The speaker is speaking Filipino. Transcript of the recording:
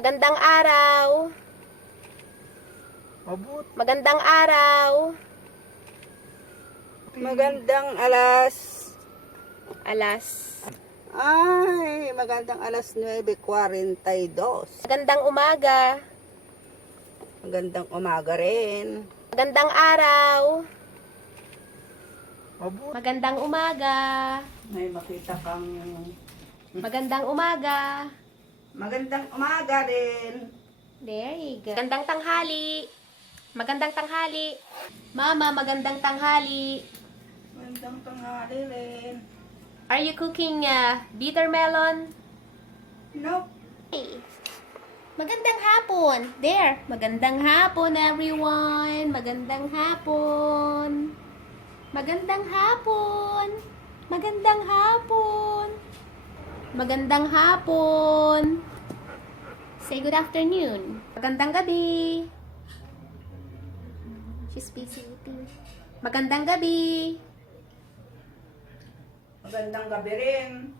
Magandang araw. Abot. Magandang araw. Magandang alas. Alas. Ay, magandang alas 9:42. Magandang umaga. Magandang umaga rin. Magandang araw. Abot. Magandang umaga. May makita kang Magandang umaga. magandang umaga rin. There you go. Magandang tanghali. Magandang tanghali. Mama, magandang tanghali. Magandang tanghali rin. Are you cooking bitter melon? Nope. Hey. Magandang hapon. There. Magandang hapon, everyone. Magandang hapon. Magandang hapon. Magandang hapon. Magandang hapon. Say good afternoon. Magandang gabi. She's busy eating. Magandang gabi. Magandang gabi rin.